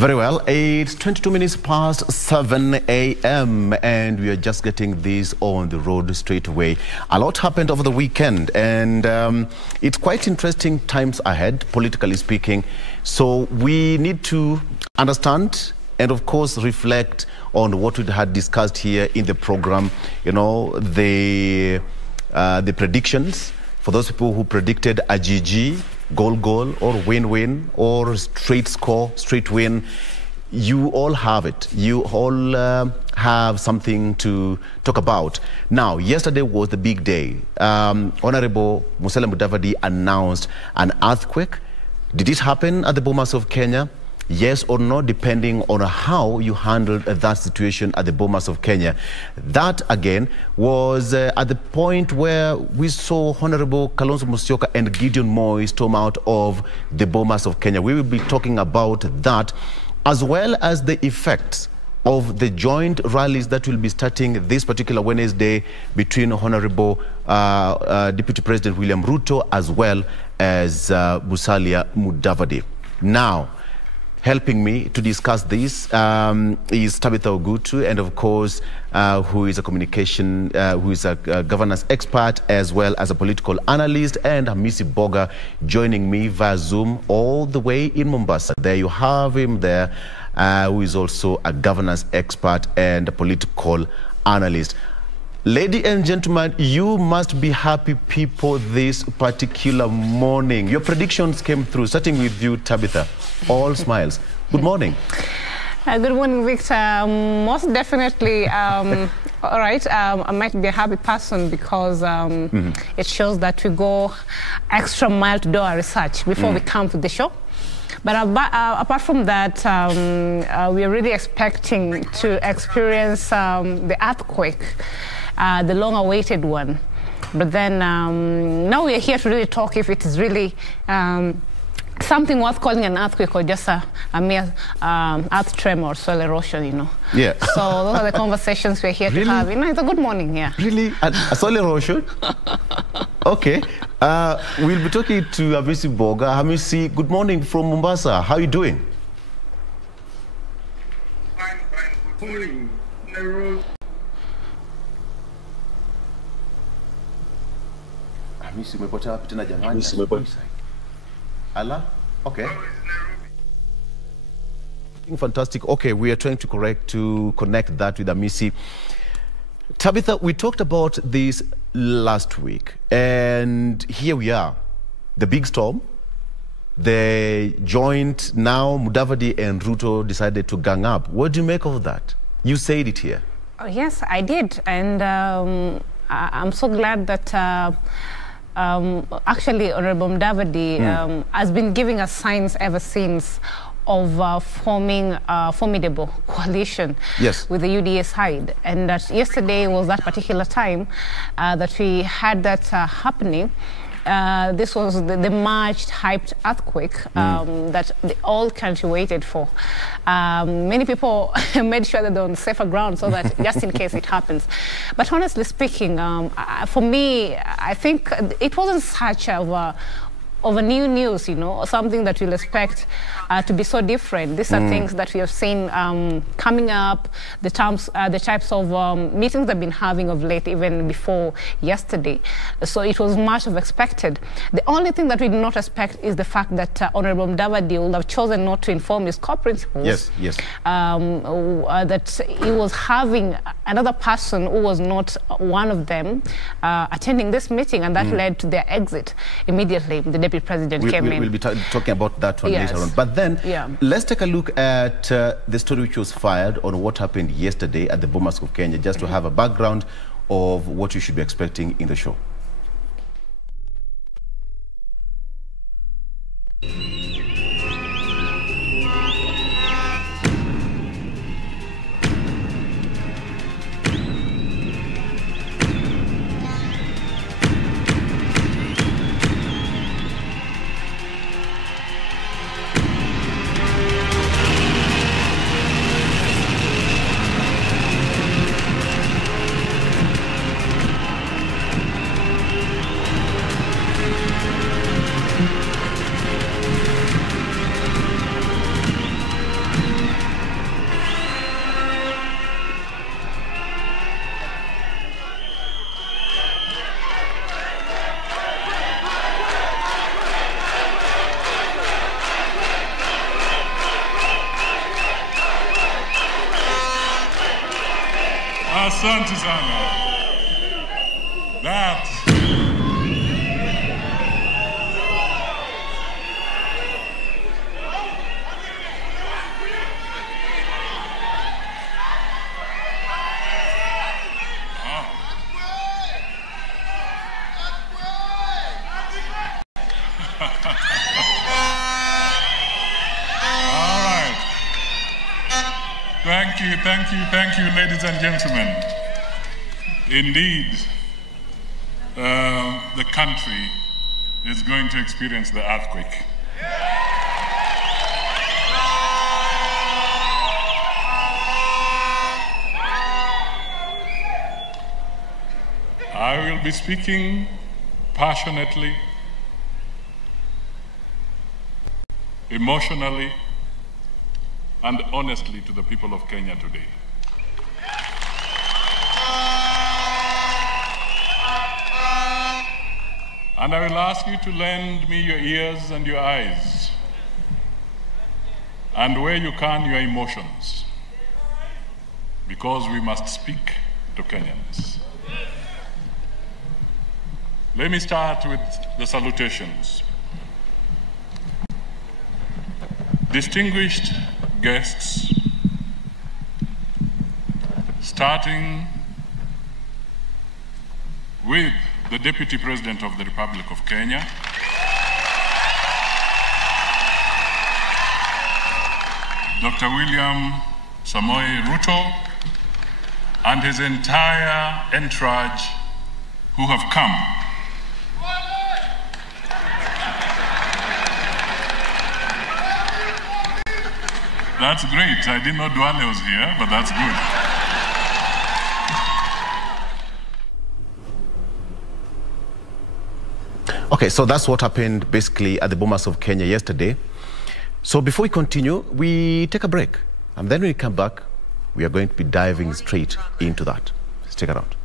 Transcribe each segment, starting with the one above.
Very well. It's 22 minutes past 7 a.m. and we are just getting this on the road straight away. A lot happened over the weekend and it's quite interesting times ahead, politically speaking. So we need to understand and of course reflect on what we had discussed here in the program. You know, the predictions for those people who predicted a GG, goal, or win-win, or straight score, straight win. You all have it. You all have something to talk about. Now, yesterday was the big day. Honorable Mudavadi announced an earthquake. Did it happen at the Bomas of Kenya? Yes or no, depending on how you handled that situation at the Bomas of Kenya. That, again, was at the point where we saw Honorable Kalonzo Musyoka and Gideon Moi storm out of the Bomas of Kenya. We will be talking about that, as well as the effects of the joint rallies that will be starting this particular Wednesday between Honorable Deputy President William Ruto as well as Musalia Mudavadi. Now, helping me to discuss this is Tabitha Ogutu, and of course, who is a governance expert as well as a political analyst, and Hamisi Mboga joining me via Zoom all the way in Mombasa. There you have him there, who is also a governance expert and a political analyst. Ladies and gentlemen, you must be happy people this particular morning. Your predictions came through, starting with you, Tabitha. All smiles. Good morning. Good morning, Victor. Most definitely, all right, I might be a happy person because it shows that we go extra mile to do our research before we come to the show. But apart from that, we are really expecting to experience the earthquake, the long-awaited one. But then now we are here to really talk if it is really something worth calling an earthquake or just a mere earth tremor or soil erosion, you know. Yeah. So those are the conversations we're here to have. You know, it's a good morning, yeah. Really? A soil erosion? Okay. We'll be talking to Hamisi Mboga. Hamisi, good morning from Mombasa. How are you doing? Fine. Good morning. Hamisi, umepotea wapi tena jamani? Allah? Okay. Fantastic. Okay, we are trying to connect that with Hamisi. Tabitha, we talked about this last week, and here we are. The big storm, the joint, now Mudavadi and Ruto decided to gang up. What do you make of that? You said it here. Oh, yes, I did. And I'm so glad that actually Honorable Mudavadi has been giving us signs ever since of forming a formidable coalition with the UDA side. And that yesterday was that particular time that we had that happening. This was the March hyped earthquake that the whole country waited for. Many people made sure that they're on safer ground so that just in case it happens. But honestly speaking, for me, I think it wasn't such of a new news, you know, something that you'll expect to be so different. These are things that we have seen coming up, the types of meetings they've been having of late, even before yesterday. So it was much of expected. The only thing that we did not expect is the fact that Honorable Mudavadi would have chosen not to inform his co-principals that he was having another person who was not one of them attending this meeting, and that led to their exit immediately. The Deputy President came in. We'll be talking about that one later on. But then, let's take a look at the story which was fired on what happened yesterday at the Bomas of Kenya, just to have a background of what you should be expecting in the show. Asante sana. That. Thank you, ladies and gentlemen. Indeed, the country is going to experience the earthquake. I will be speaking passionately, emotionally, and honestly to the people of Kenya today. And I will ask you to lend me your ears and your eyes, and where you can, your emotions, because we must speak to Kenyans. Let me start with the salutations. Distinguished guests, starting with the Deputy President of the Republic of Kenya, Dr. William Samoei Ruto, and his entire entourage who have come. That's great. I didn't know Duale was here, but that's good. Okay, so that's what happened basically at the Bomas of Kenya yesterday. So before we continue, we take a break. And then when we come back, we are going to be diving straight into that. Stick around.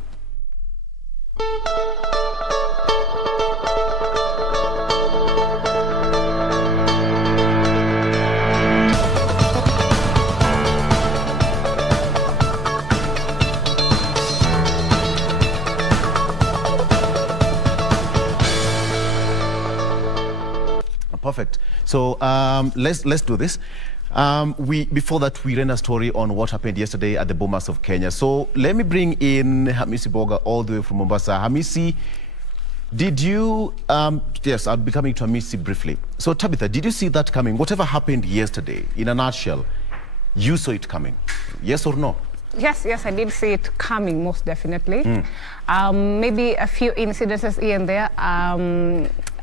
Perfect. So let's do this. Before that, we ran a story on what happened yesterday at the Bomas of Kenya. So let me bring in Hamisi Mboga all the way from Mombasa. Hamisi, did you? Yes, I'll be coming to Hamisi briefly. So Tabitha, did you see that coming? Whatever happened yesterday, in a nutshell, you saw it coming. Yes or no? Yes, I did see it coming, most definitely. Maybe a few incidences here and there.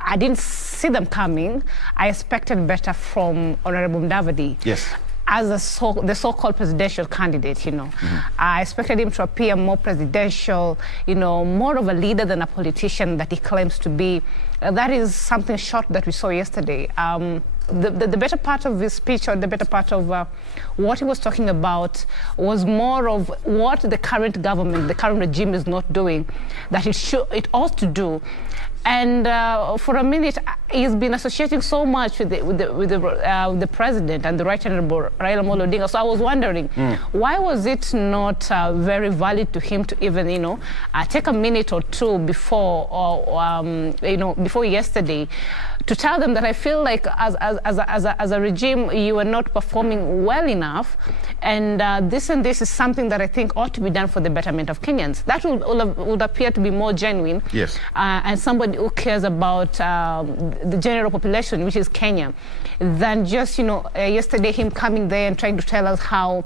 I didn't see them coming. I expected better from Honorable Mudavadi. Yes. As the so-called presidential candidate, you know. I expected him to appear more presidential, you know, more of a leader than a politician that he claims to be. That is something short that we saw yesterday. The better part of his speech, or the better part of what he was talking about, was more of what the current government, the current regime is not doing, that it ought to do. And for a minute, he's been associating so much with the president and the Right Honorable Raila Amolo Odinga. So I was wondering, why was it not very valid to him to even, you know, take a minute or two before, you know, before yesterday, to tell them that I feel like as a regime, you are not performing well enough, and this is something that I think ought to be done for the betterment of Kenyans. That would appear to be more genuine. Yes. And somebody who cares about the general population, which is Kenya, than just, you know, yesterday him coming there and trying to tell us how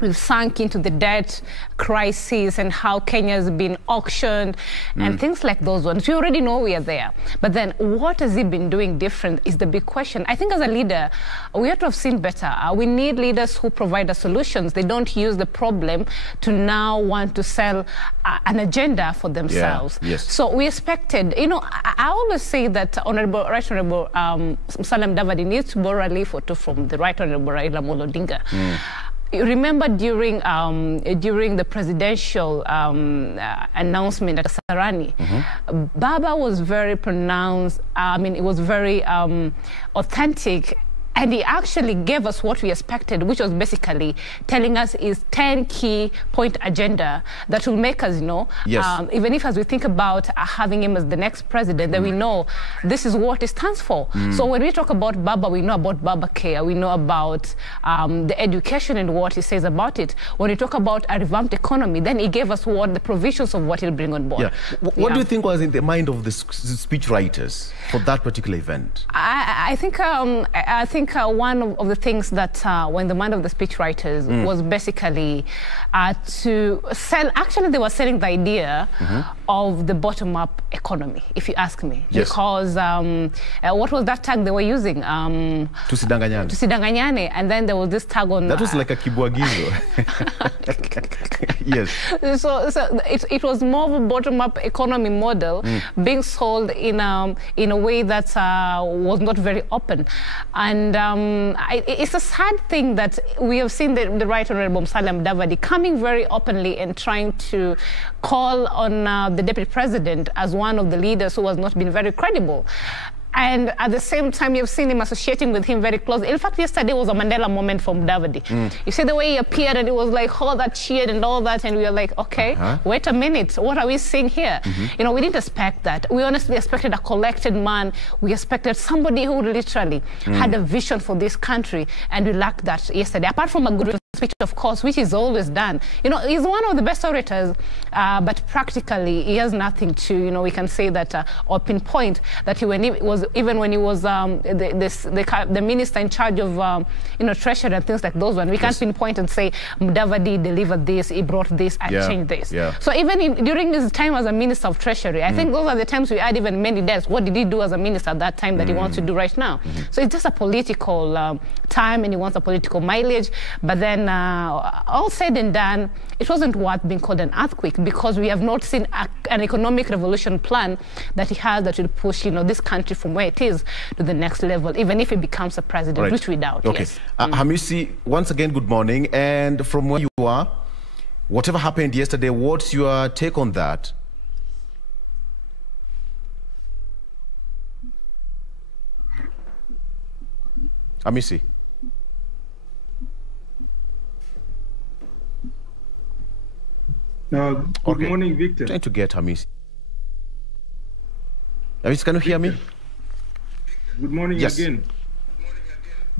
we've sunk into the debt crisis and how Kenya has been auctioned and things like those ones. We already know we are there. But then what has he been doing different is the big question. I think as a leader, we have to have seen better. We need leaders who provide us solutions. They don't use the problem to now want to sell an agenda for themselves. Yeah. Yes. So we expected, you know, I always say that Right Honorable Mudavadi needs to borrow a leaf or two from the Right Honorable Raila Amolo Odinga. You remember during the presidential announcement at Kasarani, Baba was very pronounced. I mean, it was very authentic And he actually gave us what we expected, which was basically telling us his 10 key point agenda that will make us, even if as we think about having him as the next president, that we know this is what it stands for. So when we talk about Baba, we know about Baba Care, we know about the education and what he says about it. When we talk about a revamped economy, then he gave us what the provisions of what he'll bring on board. What do you think was in the mind of the speech writers for that particular event? I think one of the things that when the mind of the speech writers was basically to sell. Actually, they were selling the idea of the bottom-up economy, if you ask me. Yes. Because what was that tag they were using? Tusidanganyane. Tusidanganyane. And then there was this tag on... That was like a kibwagizo. Yes. So it was more of a bottom-up economy model being sold in a way that was not very open. And it's a sad thing that we have seen the Right Honorable Mudavadi coming very openly and trying to call on the Deputy President as one of the leaders who has not been very credible. And at the same time, you've seen him associating with him very closely. In fact, yesterday was a Mandela moment for Mudavadi. You see the way he appeared and it was like all that cheered and all that. And we were like, okay, wait a minute. What are we seeing here? We didn't expect that. We honestly expected a collected man. We expected somebody who literally had a vision for this country. And we lacked that yesterday. Apart from a good speech, of course, which is always done. He's one of the best orators, but practically he has nothing to, we can say that, or pinpoint that even when he was the minister in charge of, treasury and things like those ones, we can't pinpoint and say, Mudavadi delivered this, he brought this, I changed this. So even during his time as a minister of treasury, I think those are the times we had even many days. What did he do as a minister at that time that he wants to do right now? So it's just a political time and he wants a political mileage, but then all said and done, it wasn't worth being called an earthquake because we have not seen an economic revolution plan that he has that will push, this country from where it is to the next level, even if he becomes a president, which we doubt. Okay. Yes. Hamisi, once again, good morning. And from where you are, whatever happened yesterday, what's your take on that? Hamisi. Good morning, Victor. Trying to get Hamisi. Hamisi, can you hear me? Good morning again.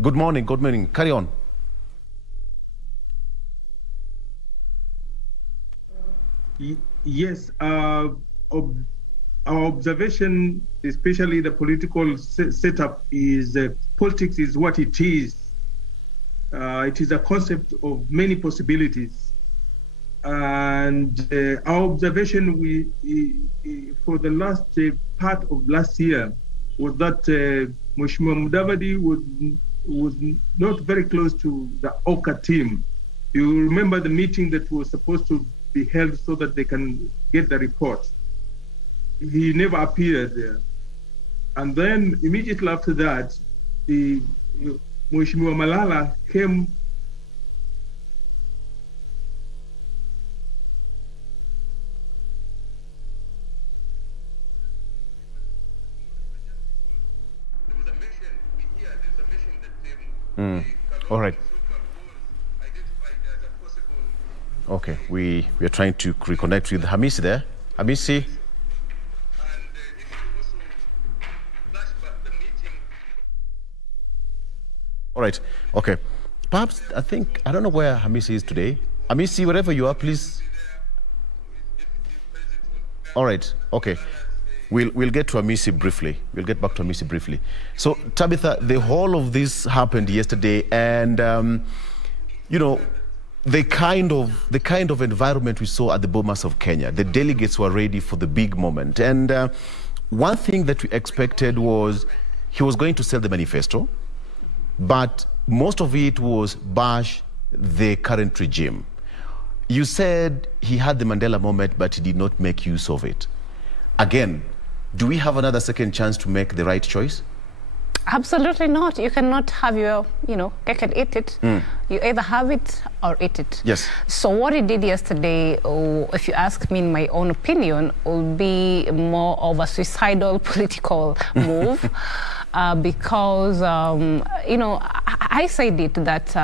Good morning. Good morning. Carry on. Yes, our observation, especially the political setup, is politics is what it is. It is a concept of many possibilities. And our observation for the last part of last year was that Mheshimiwa Mudavadi was not very close to the OCA team. You remember the meeting that was supposed to be held so that they can get the report. He never appeared there. And then immediately after that, Mheshimiwa Malala came. All right. Okay, we are trying to reconnect with Hamisi there. Hamisi. All right. Okay. Perhaps I don't know where Hamisi is today. Hamisi, wherever you are, please. All right. Okay. We'll get to Hamisi briefly. We'll get back to Hamisi briefly. So, Tabitha, the whole of this happened yesterday, and the kind of environment we saw at the Bomas of Kenya. The delegates were ready for the big moment, and one thing that we expected was he was going to sell the manifesto, but most of it was bash the current regime. You said he had the Mandela moment, but he did not make use of it. Again, do we have another second chance to make the right choice? Absolutely not. You cannot have your, cake and eat it. You either have it or eat it. Yes. So what he did yesterday, if you ask me in my own opinion, will be more of a suicidal political move. because, you know, I said it that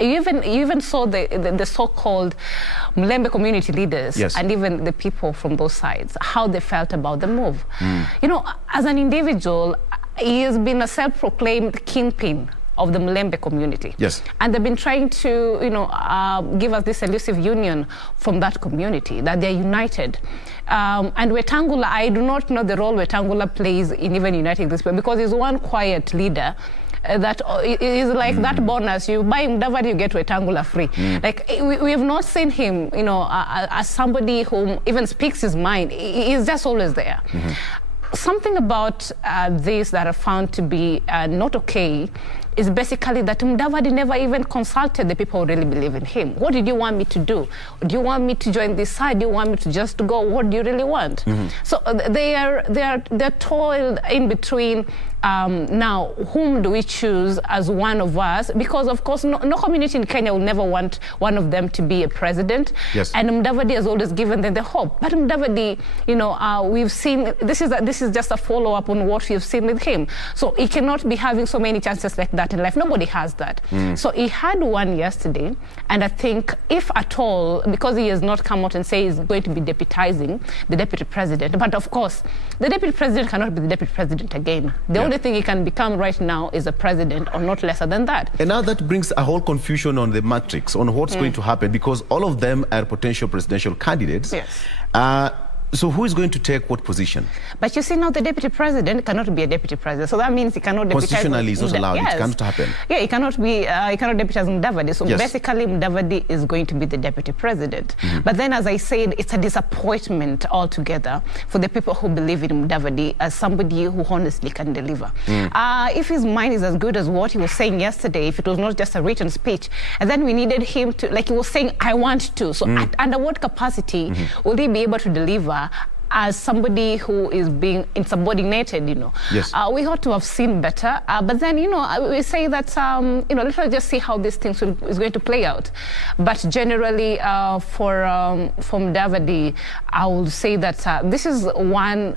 you even saw the so-called Mlembe community leaders, yes, and even the people from those sides, how they felt about the move. You know, as an individual, he has been a self-proclaimed kingpin of the Mlembe community. Yes. And they've been trying to, you know, give us this elusive union from that community, that they're united. And Wetangula, I do not know the role Wetangula plays in even uniting this people, because he's one quiet leader that is like that bonus. You buy Mudavadi, you get Wetangula free. Like, we have not seen him, you know, as somebody who even speaks his mind. He's just always there. Something about this that I found to be not okay is basically that Mudavadi never even consulted the people who really believe in him. What did you want me to do? Do you want me to join this side? Do you want me to just go? What do you really want? So they're toiled in between. Now, whom do we choose as one of us? Because, of course, no community in Kenya will never want one of them to be a president. Yes. And Mudavadi has always given them the hope. But Mudavadi, you know, we've seen, this is just a follow-up on what we've seen with him. So he cannot be having so many chances like that in life. Nobody has that. So he had one yesterday. And I think, if at all, because he has not come out and say he's going to be deputizing the deputy president. But, of course, the deputy president cannot be the deputy president again. The only thing he can become right now is a president, or not lesser than that. And now that brings a whole confusion on the matrix, on what's going to happen, because all of them are potential presidential candidates. Yes. So who is going to take what position? But you see, now the deputy president cannot be a deputy president. So that means he cannot deputize. Constitutionally, it's not allowed. Yes. It cannot happen. Yeah, he cannot be, he cannot deputize Mudavadi. So yes, basically, Mudavadi is going to be the deputy president. But then, as I said, it's a disappointment altogether for the people who believe in Mudavadi as somebody who honestly can deliver. If his mind is as good as what he was saying yesterday, if it was not just a written speech, and then we needed him to, like he was saying, I want to. So under what capacity will he be able to deliver as somebody who is being insubordinated, you know? Yes. We ought to have seen better. But then, you know, we say that, you know, let's just see how this thing is going to play out. But generally, for Mudavadi, I will say that this is one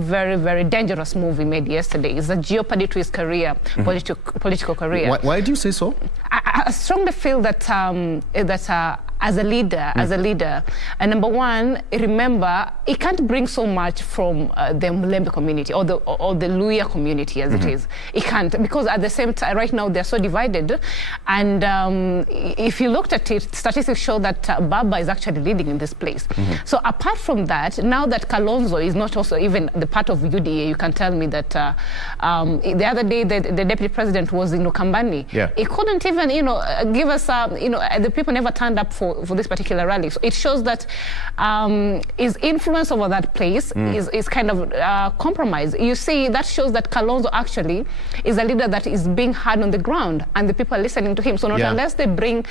very, very dangerous move he made yesterday. It's a jeopardy to his career, political career. Why do you say so? I strongly feel that as a leader, and number one, remember, he can't bring so much from the Mlembe community or the Luya community as it is. He can't, because at the same time, right now, they're so divided. And if you looked at it, statistics show that Baba is actually leading in this place. So apart from that, now that Kalonzo is not also even the part of UDA, you can tell me that the other day, the deputy president was in Ukambani. Yeah. He couldn't even, you know, give us, you know, the people never turned up for this particular rally. So it shows that his influence over that place is kind of compromised. You see, that shows that Kalonzo actually is a leader that is being heard on the ground, and the people are listening to him. So not unless they bring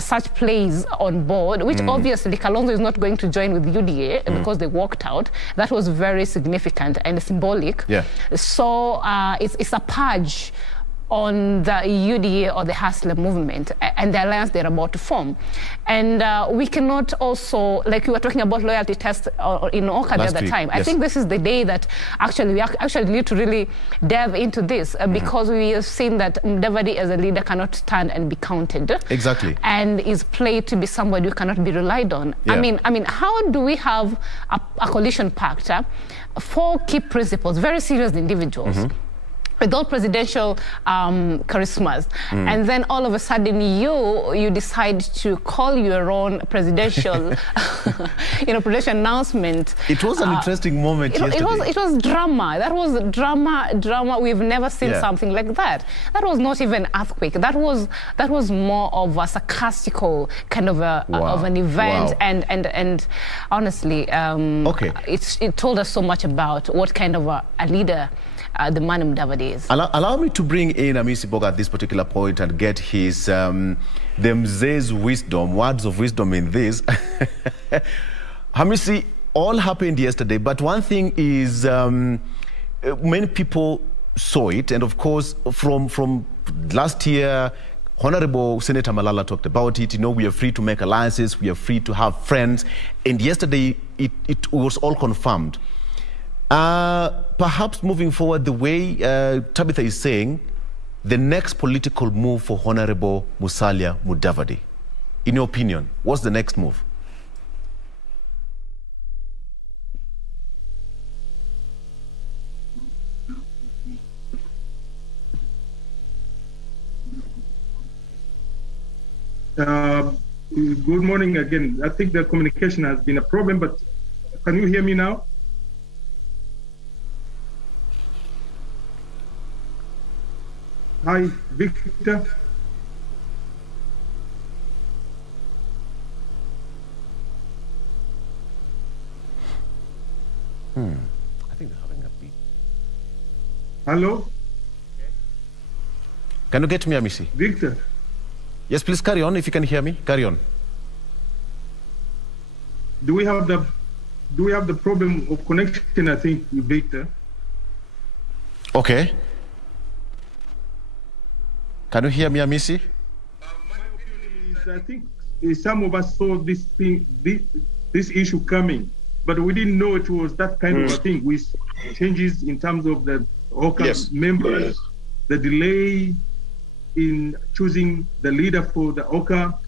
such plays on board, which obviously Kalonzo is not going to join with UDA because they walked out. That was very significant and symbolic. Yeah. So it's a purge on the UDA or the Hustler movement and the alliance they're about to form. And we cannot also, like we were talking about loyalty tests in Oka the other time. Yes. I think this is the day that actually we actually need to really delve into this because we have seen that Mudavadi as a leader cannot stand and be counted. Exactly. And is played to be somebody who cannot be relied on. Yeah. I mean, how do we have a coalition pact? 4 key principles, very serious individuals. With all presidential charismas, and then all of a sudden you decide to call your own presidential, presidential announcement. It was an interesting moment yesterday. It was drama. That was drama. We've never seen something like that. That was not even earthquake. That was more of a sarcastical kind of of an event, and honestly, it told us so much about what kind of a leader the man Mudavadi is. Allow me to bring in Hamisi Mboga at this particular point and get his the mzee's wisdom, words of wisdom in this. Hamisi, all happened yesterday, but one thing is many people saw it, and of course from last year, Honorable Senator Malala talked about it. We are free to make alliances, we are free to have friends, and yesterday it was all confirmed. Perhaps moving forward, the way Tabitha is saying, the next political move for Honorable Musalia Mudavadi, in your opinion, what's the next move? Good morning again. I think the communication has been a problem, but can you hear me now? Hi, Victor. I think they're having a beat. Hello? Can you get me, Hamisi? Victor. Yes, please carry on if you can hear me. Carry on. Do we have the problem of connection, I think, Victor? Okay. Can you hear me, Hamisi? My opinion is, I think some of us saw this thing, this issue coming, but we didn't know it was that kind of a thing. We saw changes in terms of the OCA members, the delay in choosing the leader for the OCA,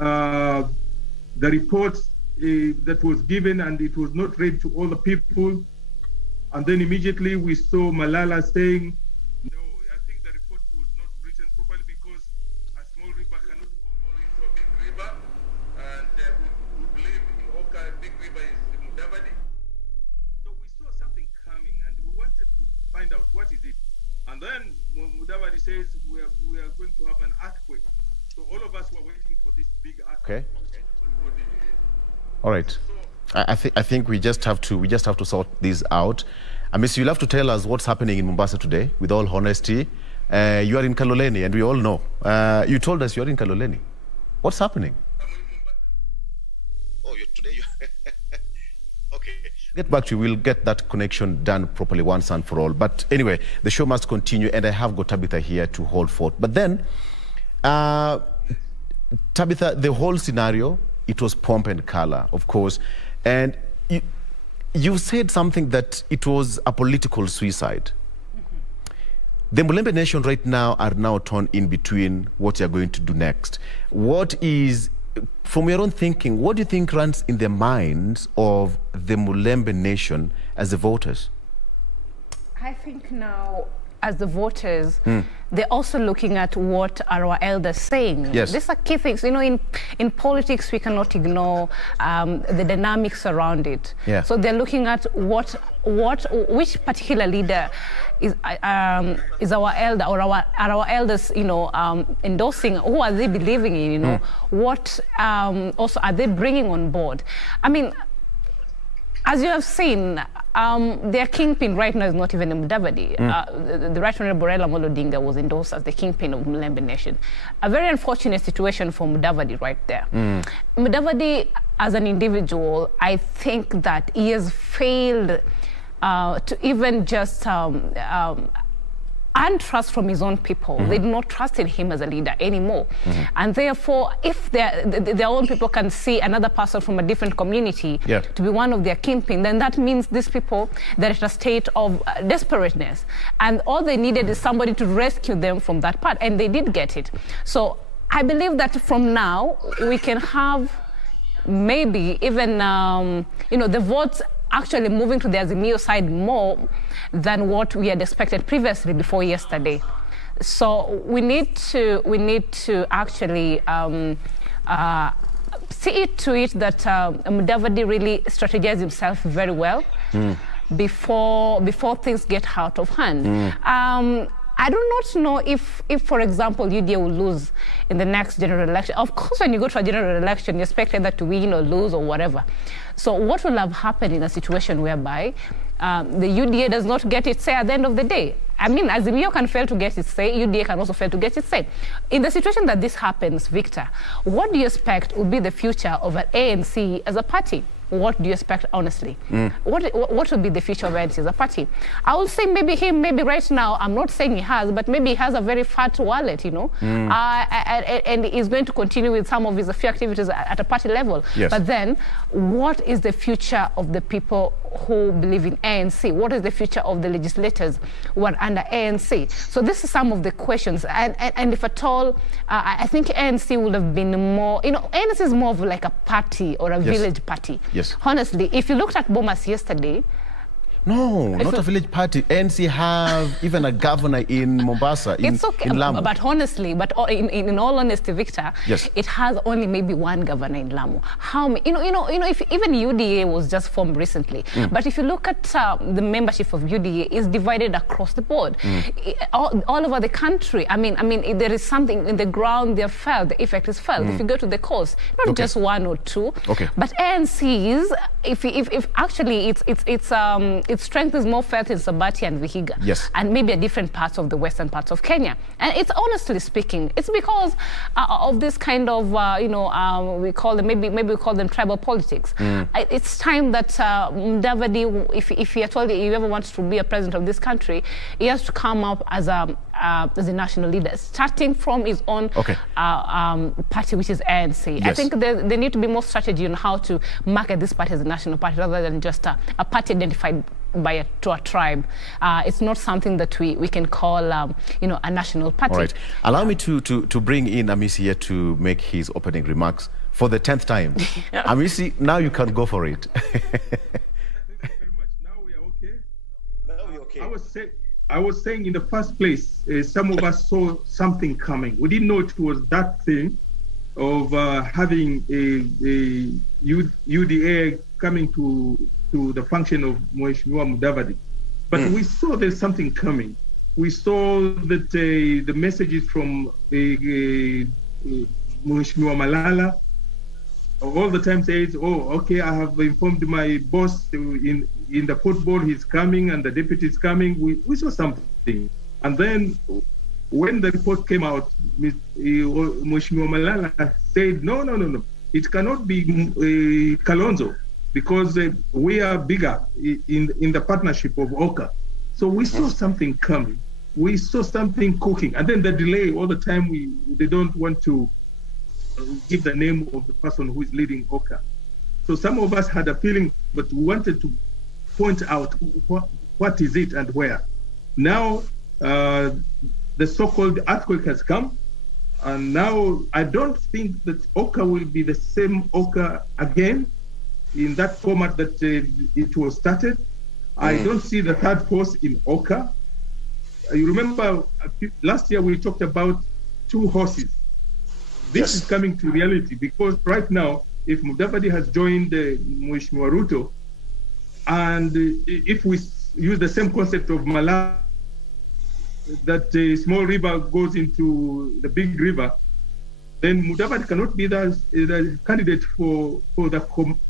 the reports that was given and it was not read to all the people. And then immediately we saw Malala saying, no, I think the report was not written properly because a small river cannot go into a big river. And we believe in OCA, a big river is Mudavadi. So we saw something coming and we wanted to find out what is it. And then Mudavadi says we are going to have an earthquake. So all of us were waiting for this big earthquake. Okay. All right. I think we just have to sort this out. Miss, you'll have to tell us what's happening in Mombasa today. With all honesty, you are in Kaloleni, and we all know. You told us you are in Kaloleni. What's happening? I'm in Mombasa. Oh, today you. Okay. Get back to you. We'll get that connection done properly once and for all. But anyway, the show must continue, and I have got Tabitha here to hold forth. But then, Tabitha, the whole scenario, it was pomp and color, of course. And you said something that it was a political suicide. The Mulembe Nation right now are now torn in between what you're going to do next. What is, from your own thinking, what do you think runs in the minds of the Mulembe Nation as the voters? I think now, as the voters, they're also looking at what are our elders saying. Yes. These are key things. You know, in politics, we cannot ignore the dynamics around it. Yeah. So they're looking at which particular leader is our elder, or are our elders, you know, endorsing. Who are they believing in? You know, what also are they bringing on board? I mean, as you have seen, their kingpin right now is not even Mudavadi. The Right Honorable Raila Amolo Odinga was endorsed as the kingpin of Mulembe Nation. A very unfortunate situation for Mudavadi right there. Mudavadi, as an individual, I think that he has failed to even just and trust from his own people. They do not trust in him as a leader anymore. And therefore, if their own people can see another person from a different community to be one of their kingpin, then that means these people, they're at a state of desperateness. And all they needed is somebody to rescue them from that part. And they did get it. So I believe that from now, we can have maybe even, you know, the votes actually moving to the Azimio side more than what we had expected previously before yesterday. So we need to actually see to it that Mudavadi really strategized himself very well before things get out of hand. I do not know if, for example, UDA will lose in the next general election. Of course, when you go to a general election, you expect either to win or lose or whatever. So what will have happened in a situation whereby the UDA does not get its say at the end of the day? I mean, Azimio can fail to get its say, UDA can also fail to get its say. In the situation that this happens, Victor, what do you expect will be the future of an ANC as a party? What do you expect, honestly? What would be the future of ANC as a party? I would say maybe right now, I'm not saying he has, but maybe he has a very fat wallet, you know, and he's going to continue with some of his few activities at a party level. Yes. But then, what is the future of the people who believe in ANC? What is the future of the legislators who are under ANC? So this is some of the questions. And if at all, I think ANC would have been more, ANC is more of like a party or a village party. Yes. Honestly, if you looked at Bomas yesterday, no, not a village party. ANC have even a governor in Mombasa, it's okay, in Lamu. But honestly, in all honesty, Victor, yes, it has only maybe one governor in Lamu. How many? If even UDA was just formed recently, but if you look at the membership of UDA, is divided across the board, all over the country. I mean, there is something in the ground. They're felt. The effect is felt. If you go to the coast, not just one or two. Okay. But ANC's, if actually its strength is more felt in Sabati and Vihiga, yes, and maybe at different parts of the western parts of Kenya. And it's honestly speaking, it's because of this kind of we call them maybe we call them tribal politics. It's time that Mudavadi, if he at all he ever wants to be a president of this country, he has to come up as a national leader, starting from his own party, which is ANC. Yes. I think there need to be more strategy on how to market this party as a national party rather than just a party identified to a tribe. It's not something that we can call a national party. All right. Allow me to bring in Hamisi here to make his opening remarks for the 10th time. Hamisi, now you can go for it. Thank you very much. Now we are okay. Now we're okay. I was saying in the first place, some of us saw something coming. We didn't know it was that thing of having a UDA coming to the function of Mheshimiwa Mudavadi. But we saw there's something coming. We saw that the messages from Mheshimiwa Malala all the time says, oh, okay, I have informed my boss in the football, he's coming and the deputy is coming. We saw something. And then when the report came out, Mheshimiwa Malala said, no. It cannot be Kalonzo, because we are bigger in the partnership of Oka. So we saw something coming. We saw something cooking. And then the delay, all the time, they don't want to give the name of the person who is leading Oka. So some of us had a feeling, but we wanted to point out what is it and where. Now, the so-called earthquake has come. And now I don't think that Oka will be the same Oka again in that format that it was started. I don't see the third force in Oka. You remember last year we talked about two horses. This is coming to reality, because right now, if Mudavadi has joined Mheshimiwa Ruto, and if we use the same concept of Malala, that a small river goes into the big river, then Mudavadi cannot be the candidate for the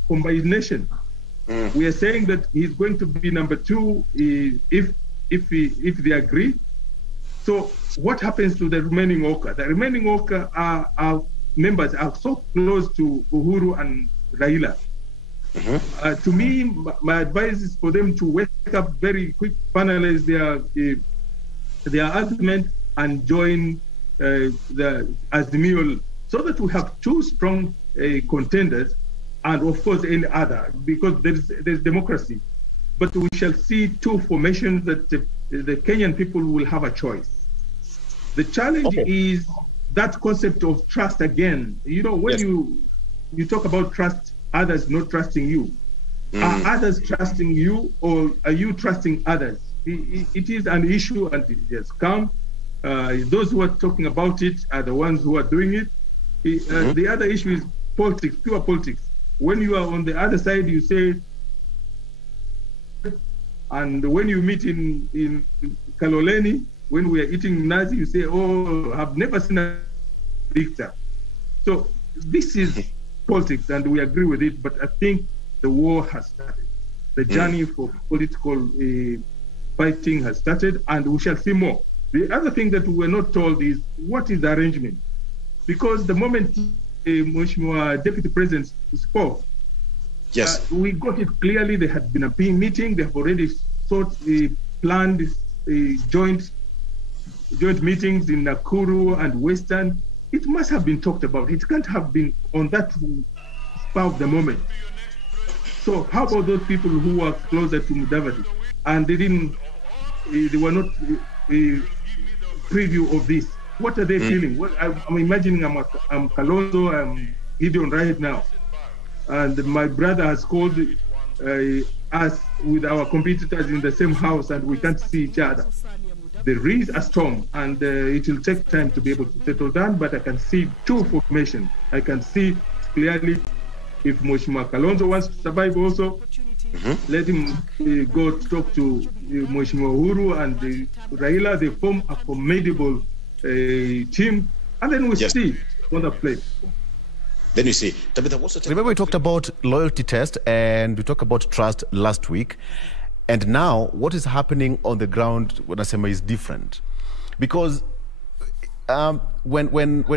combination. We are saying that he's going to be number two if they agree. So what happens to the remaining Oka? The remaining Oka are members are so close to Uhuru and Raila. To me, my advice is for them to wake up very quick, finalize their argument, and join the Azimio, so that we have two strong contenders, and of course any other, because there's democracy. But we shall see two formations that the Kenyan people will have a choice. The challenge is that concept of trust again. When you talk about trust, others not trusting you. Are others trusting you, or are you trusting others? It is an issue, and it has come. Those who are talking about it are the ones who are doing it. The other issue is politics, pure politics. When you are on the other side, you say, and when you meet in Kaloleni, when we are eating Nazi, you say, oh, I've never seen a Victor. So this is politics, and we agree with it, but I think the war has started. The journey for political fighting has started, and we shall see more. The other thing that we were not told is, what is the arrangement? Because the moment Mheshimiwa Deputy President spoke, we got it clearly. There had been a meeting. They have already planned joint meetings in Nakuru and Western. It must have been talked about. It can't have been on that spur of the moment. So how about those people who were closer to Mudavadi and they were not preview of this? What are they feeling? I'm imagining I'm Kalonzo, I'm Gideon right now, and my brother has called us with our competitors in the same house, and we can't see each other. There is a storm, and it will take time to be able to settle down, but I can see two formations. I can see clearly if Mheshimiwa Kalonzo wants to survive also, let him go to talk to Mheshimiwa Uhuru and Raila. They form a formidable team, and then we see on the plate. Then you see, Tabitha, what's the remember we talked about loyalty test and we talked about trust last week, and now what is happening on the ground, when I say is different, because when Honorable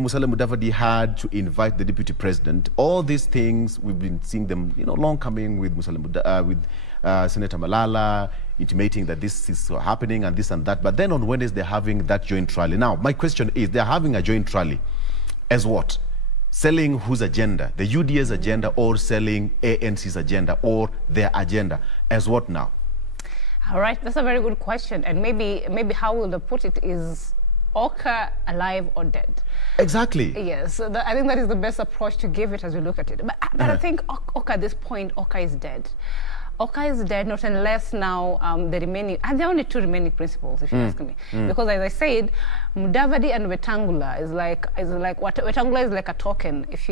Musalia Mudavadi had to invite the deputy president, all these things we've been seeing them, long coming with Senator Malala intimating that this is happening and this and that. But then on Wednesday they're having that joint rally. Now my question is, they're having a joint rally as what? Selling whose agenda? The UDA's agenda, or selling ANC's agenda, or their agenda as what now? All right, that's a very good question, and maybe how will they put it is Oka alive or dead? Exactly. Yes, so I think that is the best approach to give it as we look at it. But I think Oka at this point, Oka is dead. Oka is dead, not unless now the remaining, and there are only two remaining principles, if you ask me. Because as I said, Mudavadi and Wetangula is like Wetangula is like a token. If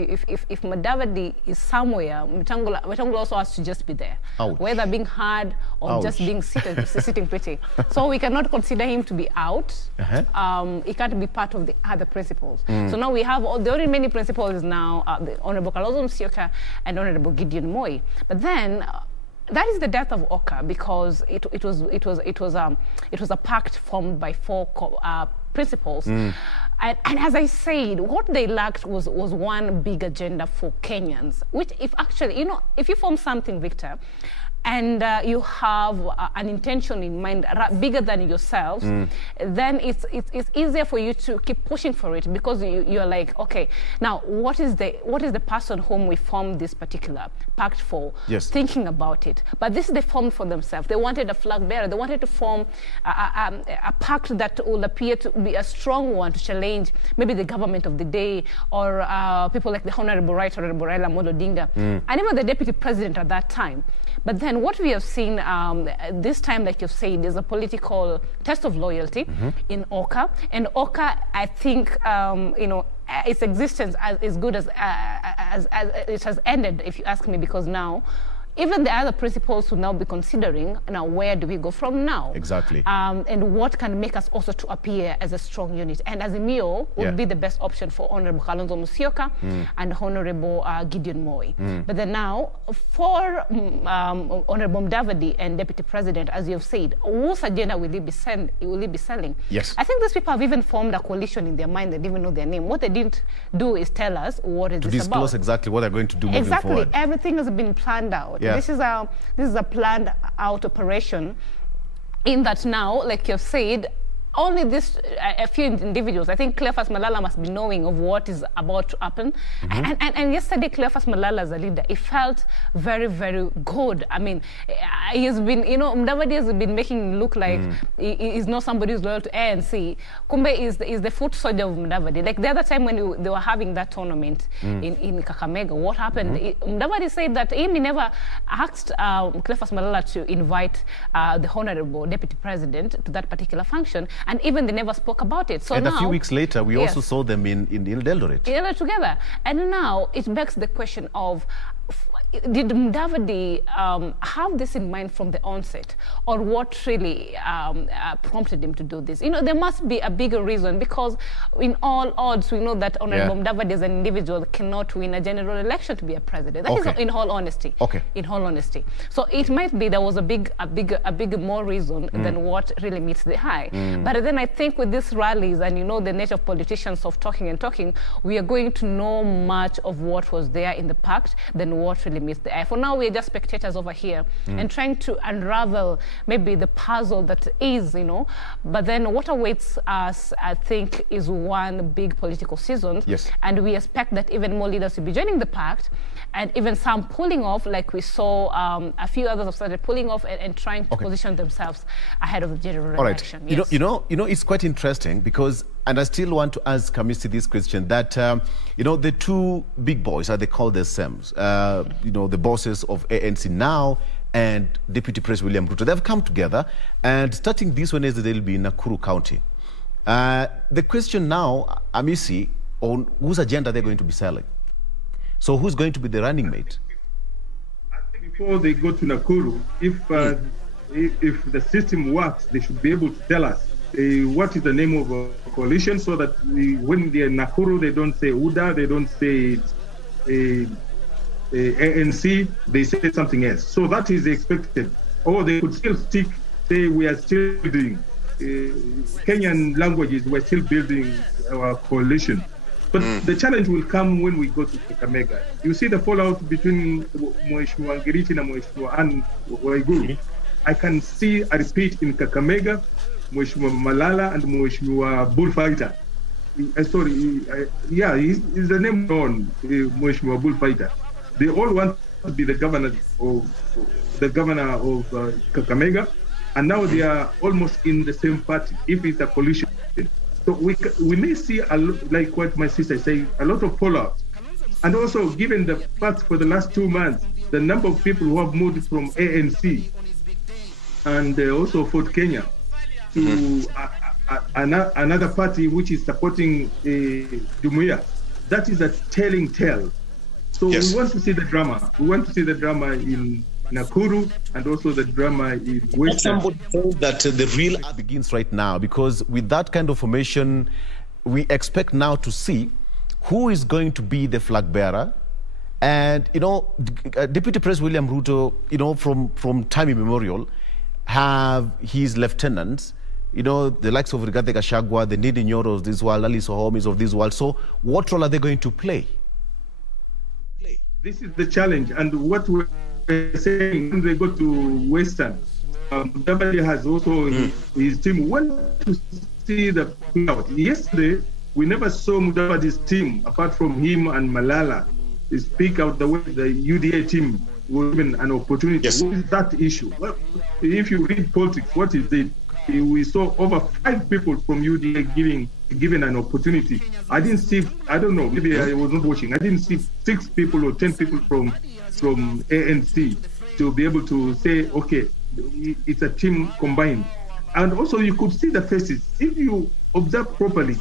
Mudavadi is somewhere, Wetangula also has to just be there, whether being heard or just being sitting pretty. So we cannot consider him to be out. He can't be part of the other principles. So now we have the only remaining principles is now the Honorable Kalonzo Musyoka and Honorable Gideon Moi. But then. That is the death of Oka, because it was a pact formed by four principles, and as I said, what they lacked was one big agenda for Kenyans. Which, if if you form something, Victor, and you have an intention in mind bigger than yourselves, then it's easier for you to keep pushing for it, because you're like, okay, now what is the person whom we formed this particular pact for? Thinking about it, but this is they formed for themselves. They wanted a flag bearer. They wanted to form a pact that will appear to be a strong one to challenge maybe the government of the day, or people like the Honorable Honorable Raila Odinga, and even the deputy president at that time. But then what we have seen this time, like you've said, is a political test of loyalty in Oka. And Oka, I think, its existence is good as it has ended, if you ask me, because now even the other principles will now be considering, now where do we go from now? Exactly. And what can make us also to appear as a strong unit. And Azimio would be the best option for Honorable Kalonzo Musyoka and Honorable Gideon Moi. But then now, for Honorable Mudavadi and Deputy President, as you've said, whose agenda will he be selling? Yes. I think these people have even formed a coalition in their mind. They didn't even know their name. What they didn't do is tell us what is this about. To disclose exactly what they're going to do moving forward. Exactly. Everything has been planned out. This is a planned out operation, in that now, like you've said, only a few individuals. I think Cleophas Malala must be knowing of what is about to happen. And yesterday, Cleophas Malala as a leader, it felt very, very good. I mean, he has been, Mudavadi has been making him look like he's not somebody who's loyal to ANC. Kumbe is the foot soldier of Mudavadi. Like the other time when they were having that tournament in Kakamega, what happened? Mudavadi said that he never asked Cleophas Malala to invite the Honorable Deputy President to that particular function. And even they never spoke about it. So and now, a few weeks later, we also saw them in Eldoret. Together. And now it begs the question of, did Mudavadi have this in mind from the onset, or what really prompted him to do this? There must be a bigger reason, because in all odds, we know that Honorable Mudavadi as an individual cannot win a general election to be a president. That is in all honesty. In all honesty. So it might be there was a bigger more reason than what really meets the eye. But then I think with these rallies, and the nature of politicians of talking and talking, we are going to know much of what was there in the pact than what really actually meets the eye. For now, we're just spectators over here and trying to unravel maybe the puzzle that is, you know. But then what awaits us, I think, is one big political season. Yes. And we expect that even more leaders will be joining the pact, and even some pulling off, like we saw a few others have started pulling off and trying to position themselves ahead of the general election. Yes. You know, it's quite interesting because, and I still want to ask Hamisi this question, that, you know, the two big boys, as they call themselves, you know, the bosses of ANC now and Deputy President William Ruto, they've come together, and starting this Wednesday, they'll be in Nakuru County. The question now, Hamisi, on whose agenda they're going to be selling. So who's going to be the running mate? Before they go to Nakuru, if the system works, they should be able to tell us what is the name of a coalition, so that when they're in Nakuru, they don't say UDA, they don't say ANC, they say something else. So that is expected. Or they could still say we are still building Kenyan languages, we're still building our coalition. But the challenge will come when we go to Kakamega. You see the fallout between Mheshimiwa Ngirichi and Mheshimiwa Anne Waiguru. I can see a repeat in Kakamega, Mheshimiwa Malala and Mheshimiwa Bullfighter. He's the name on Mheshimiwa Bullfighter. They all want to be the governor of Kakamega, and now they are almost in the same party, if it's a coalition. So we may see, like what my sister said, a lot of fallout. And also, given the fact for the last 2 months, the number of people who have moved from ANC and also Fort Kenya to another party which is supporting Jumuiya, that is a telling tale. So we want to see the drama. We want to see the drama in Nakuru and also the drama in Western. That the real begins right now, because with that kind of formation, we expect now to see who is going to be the flag bearer. And, you know, Deputy President William Ruto, you know, from time immemorial, have his lieutenants, you know, the likes of Rigathi Gachagua, the Ndindi Nyoro of this world, Ali Sohomis of this world. So what role are they going to play? This is the challenge. And what we're saying, when they go to Western, Mudavadi has also his team. We want to see the plot. Yesterday, we never saw Mudavadi's team, apart from him and Malala, speak out the way the UDA team was given an opportunity. Yes. What is that issue? Well, if you read politics, what is it? We saw over 5 people from UDA given an opportunity. I didn't see, I don't know, maybe I was not watching. I didn't see 6 people or 10 people from ANC to be able to say, okay, it's a team combined. And also you could see the faces. If you observe properly,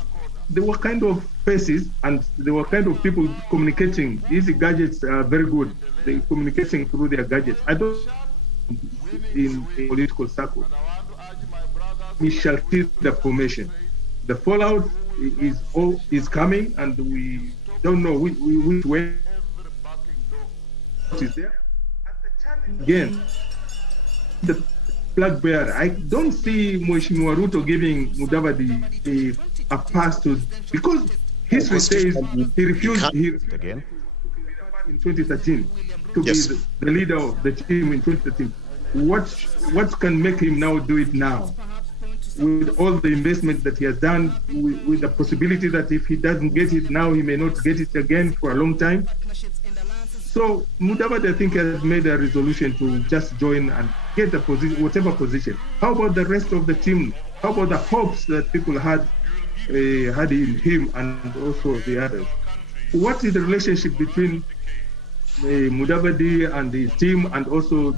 there were kind of faces and there were kind of people communicating. These gadgets are very good. They're communicating through their gadgets. I don't in political circles. We shall see the formation. The fallout is coming, and we don't know which way it is there. Again, the flag bearer. I don't see Mheshimiwa Ruto giving Mudavadi a pass to, because history says he refused again in 2013 to be the leader of the team in 2013. What can make him now do it now? With all the investment that he has done, with the possibility that if he doesn't get it now, he may not get it again for a long time. So Mudavadi, I think, has made a resolution to just join and get a position, whatever position. How about the rest of the team? How about the hopes that people had in him and also the others? What is the relationship between Mudavadi and his team and also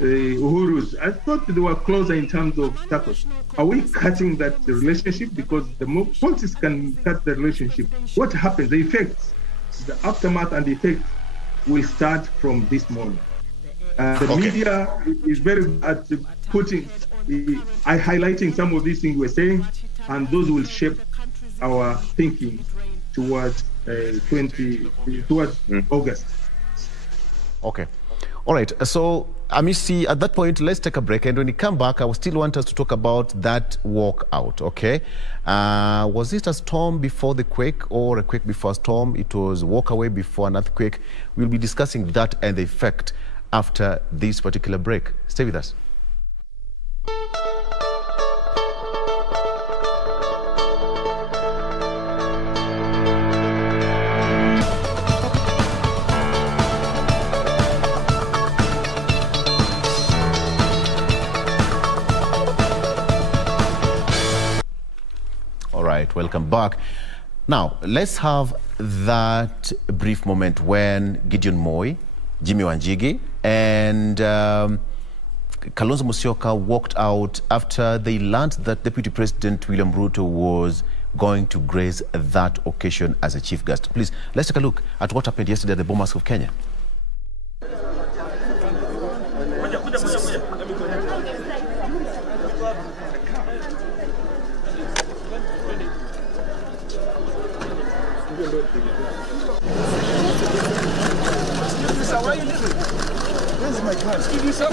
Uhuru's? I thought they were closer in terms of status. Are we cutting that relationship? Because the more politics can cut the relationship. What happens? The effects, the aftermath and the effects will start from this morning. The media is very good at highlighting some of these things we're saying, and those will shape our thinking towards August. Okay. All right. So Hamisi, at that point, let's take a break. And when we come back, I still want us to talk about that walkout, okay? Was it a storm before the quake or a quake before a storm? It was walk away before an earthquake. We'll be discussing that and the effect after this particular break. Stay with us. Welcome back. Now, let's have that brief moment when Gideon Moi, Jimmy Wanjigi, and Kalonzo Musyoka walked out after they learned that Deputy President William Ruto was going to grace that occasion as a chief guest. Please, let's take a look at what happened yesterday at the Bomas of Kenya. This is my class. Give you some.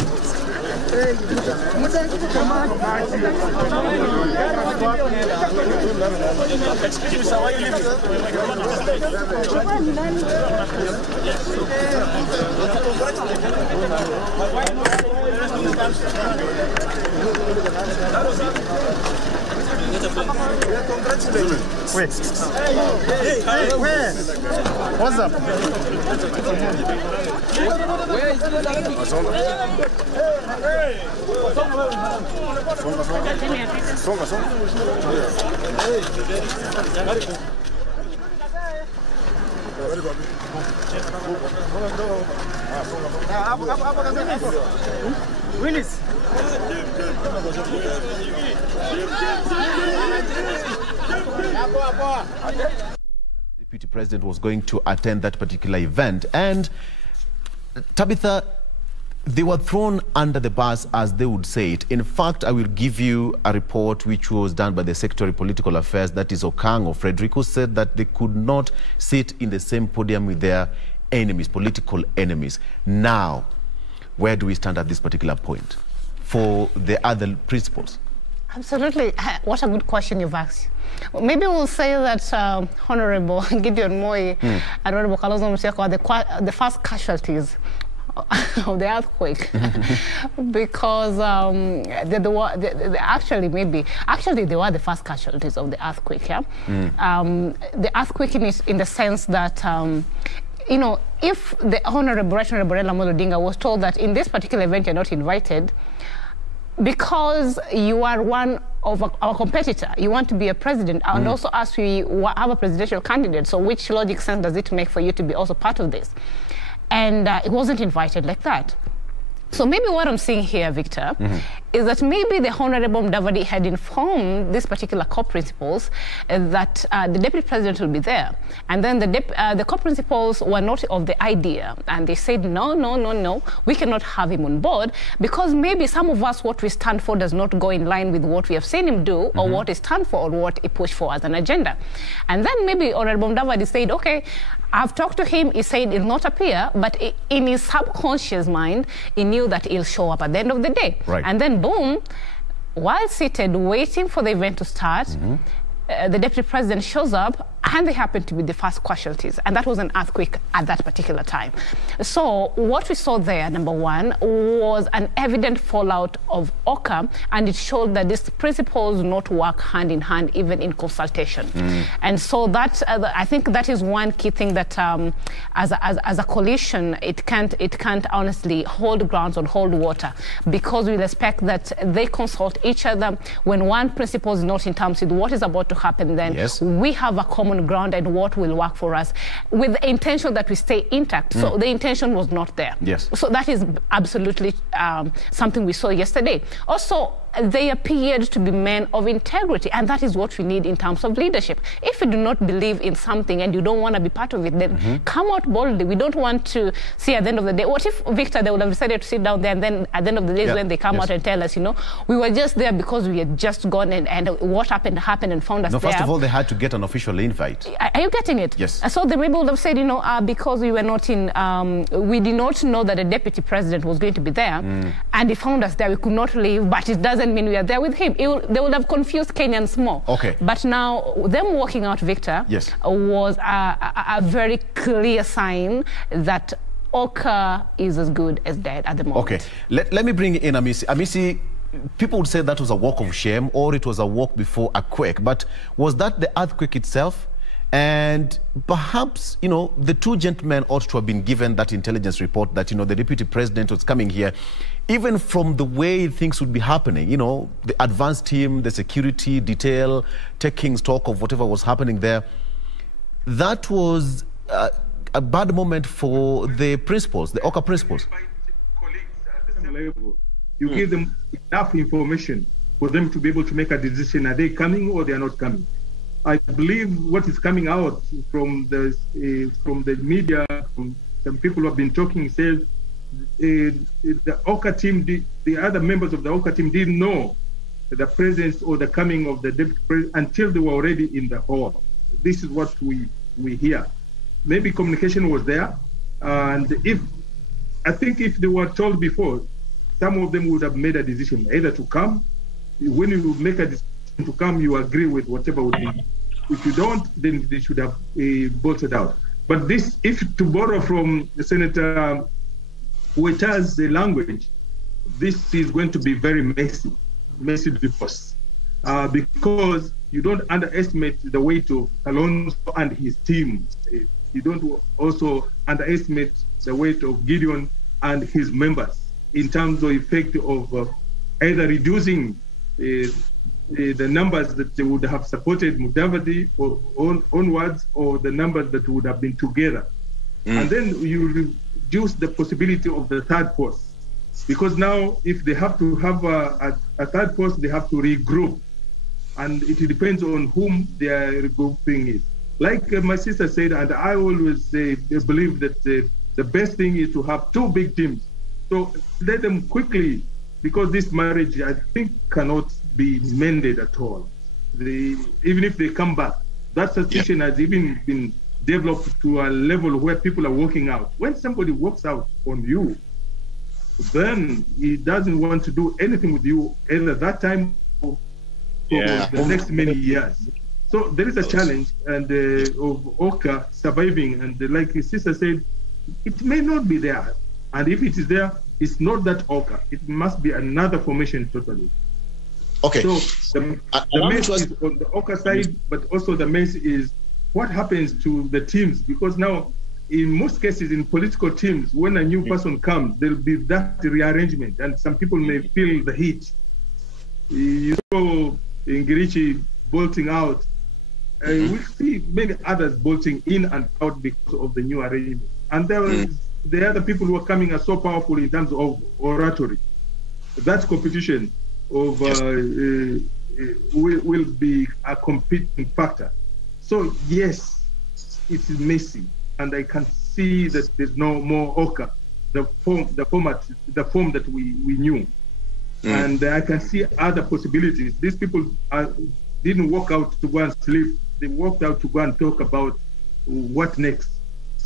Excuse me, why are you Wait. Hey, where? What's up? Where is Willis. The Deputy President was going to attend that particular event, and Tabitha, they were thrown under the bus, as they would say it. In fact, I will give you a report which was done by the Secretary of Political Affairs, that is Okang or Frederick, who said that they could not sit in the same podium with their enemies, political enemies. Now, where do we stand at this particular point for the other principles? Absolutely. What a good question you've asked. Maybe we'll say that Honorable Gideon Moi and Honorable Kalonzo Musyoka are the first casualties of the earthquake, because actually they were the first casualties of the earthquake. Yeah, the earthquake in the sense that. You know, if the Honorable Raila Amolo Odinga was told that in this particular event you're not invited because you are one of our competitor, you want to be a president, and also as we have a presidential candidate, so which logic sense does it make for you to be also part of this? And it wasn't invited like that. So maybe what I'm seeing here, Victor, is that maybe the Honorable Mudavadi had informed these particular core principals that the Deputy President will be there. And then the core principals were not of the idea. And they said, no, we cannot have him on board, because maybe some of us, what we stand for does not go in line with what we have seen him do, or what he stand for, or what he pushed for as an agenda. And then maybe Honorable Mudavadi said, okay, I've talked to him, he said he'll not appear, but in his subconscious mind, he knew that he'll show up at the end of the day. Right. And then boom, while seated waiting for the event to start, the Deputy President shows up, and they happen to be the first casualties. And that was an earthquake at that particular time. So what we saw there, number one, was an evident fallout of OCA, and it showed that these principles do not work hand in hand, even in consultation. And so that, I think that is one key thing that as a coalition, it can't honestly hold grounds or hold water, because we expect that they consult each other. When one principle is not in terms with what is about to happen, then we have a common ground and what will work for us, with the intention that we stay intact. So the intention was not there. Yes. So that is absolutely something we saw yesterday. Also, they appeared to be men of integrity, and that is what we need in terms of leadership. If you do not believe in something and you don't want to be part of it, then come out boldly. We don't want to see at the end of the day, what if, Victor, they would have decided to sit down there, and then at the end of the day when they come out and tell us, you know, we were just there because we had just gone and what happened and found us there. First of all, they had to get an official invite. Are you getting it? Yes. So they maybe would have said, you know, because we were not in, we did not know that the deputy president was going to be there, and he found us there. We could not leave, but it doesn't mean we are there with him. They would have confused Kenyans more. Okay. But now, them walking out, Victor, was a very clear sign that Oka is as good as dead at the moment. Okay. Let me bring in Hamisi. Hamisi, people would say that was a walk of shame, or it was a walk before a quake. But was that the earthquake itself? And perhaps, you know, the two gentlemen ought to have been given that intelligence report that, you know, the deputy president was coming here, even from the way things would be happening, you know, the advanced team, the security detail, taking stock of whatever was happening there. That was a bad moment for the principals, the Oka principals. You give them enough information for them to be able to make a decision. Are they coming or they are not coming? I believe what is coming out from the media, from some people who have been talking, says the Oka team, the other members of the Oka team didn't know the presence or the coming of the deputy president until they were already in the hall. This is what we hear. Maybe communication was there, and I think if they were told before, some of them would have made a decision either to come. When you make a decision to come, you agree with whatever would be. If you don't, then they should have bolted out. But this, if to borrow from Senator Weta's language, this is going to be very messy divorce, because you don't underestimate the weight of Alonso and his team. You don't also underestimate the weight of Gideon and his members in terms of effect of either reducing the numbers that they would have supported Mudavadi or onwards, or the numbers that would have been together. And then you reduce the possibility of the third force. Because now, if they have to have a third force, they have to regroup. And it depends on whom their regrouping is. Like my sister said, and I always believe that the best thing is to have two big teams. So let them quickly, because this marriage, I think, cannot be mended at all. Even if they come back, that situation has even been developed to a level where people are walking out. When somebody walks out on you, then he doesn't want to do anything with you either that time or for the next many years. So there is a challenge and of Oka surviving, and like his sister said, it may not be there. And if it is there, it's not that Oka. It must be another formation totally. Okay. So the mess is on the Oka side, but also the mess is what happens to the teams. Because now, in most cases, in political teams, when a new person comes, there will be that rearrangement, and some people may feel the heat. You saw Ngirichi bolting out. We see many others bolting in and out because of the new arrangement. And there was the other people who are coming are so powerful in terms of oratory. That competition of will be a competing factor. So yes, it is messy, and I can see that there's no more Oka, the form that we knew, and I can see other possibilities. These people didn't walk out to go and sleep; they walked out to go and talk about what next,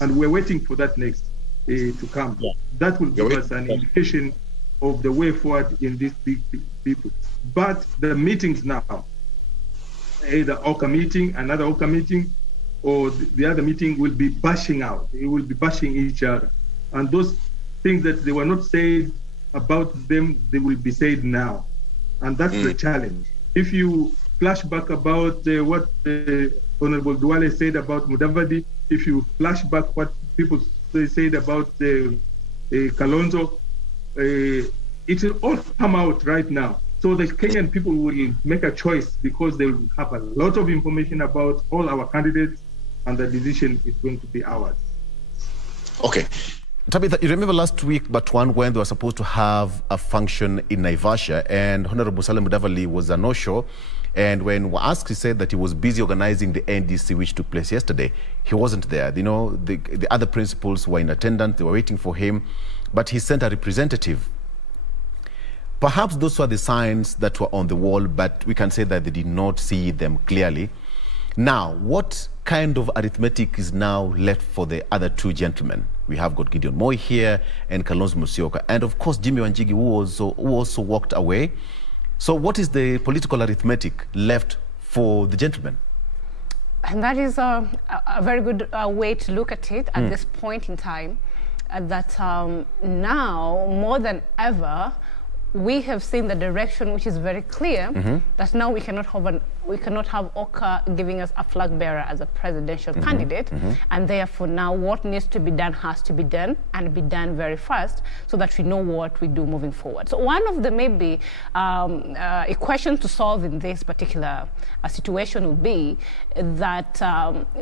and we're waiting for that next to come. That will give us an indication of the way forward in these big people. But the meetings now, either Oka meeting, another Oka meeting, or the other meeting will be bashing out. It will be bashing each other. And those things that they were not said about them, they will be said now. And that's the challenge. If you flash back about what Honorable Duale said about Mudavadi, if you flash back what people said about Kalonzo, it will all come out right now. So the Kenyan people will make a choice because they will have a lot of information about all our candidates, and the decision is going to be ours. Okay. Tabitha, you remember last week, but one when they were supposed to have a function in Naivasha, and Honorable Mudavadi was a no-show. And when asked, he said that he was busy organizing the NDC, which took place yesterday. He wasn't there. You know, the other principals were in attendance. They were waiting for him. But he sent a representative. Perhaps those were the signs that were on the wall, but we can say that they did not see them clearly. Now, what kind of arithmetic is now left for the other two gentlemen? We have got Gideon Moi here and Kalonzo Musyoka, and of course Jimmy Wanjigi, who also walked away. So what is the political arithmetic left for the gentlemen? And that is a very good way to look at it at this point in time, that now, more than ever, we have seen the direction which is very clear, that now we cannot have Oka giving us a flag bearer as a presidential candidate, and therefore now what needs to be done has to be done, and be done very fast, so that we know what we do moving forward. So one of the maybe equations to solve in this particular situation would be that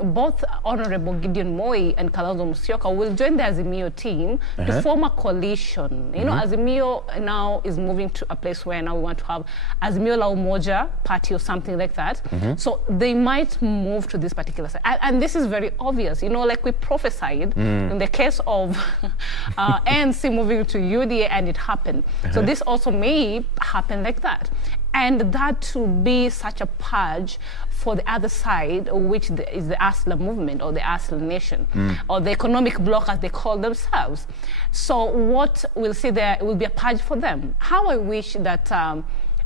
both Honorable Gideon Moi and Kalonzo Musyoka will join the Azimio team to form a coalition. You know, Azimio now is moving to a place where now we want to have Azimio la Umoja party or something like that. So they might move to this particular side. And this is very obvious. You know, like we prophesied in the case of ANC moving to UDA, and it happened. So this also may happen like that. And that to be such a purge for the other side, which is the Asla movement or the Asla nation, or the economic bloc as they call themselves. So what we'll see there will be a purge for them. How I wish that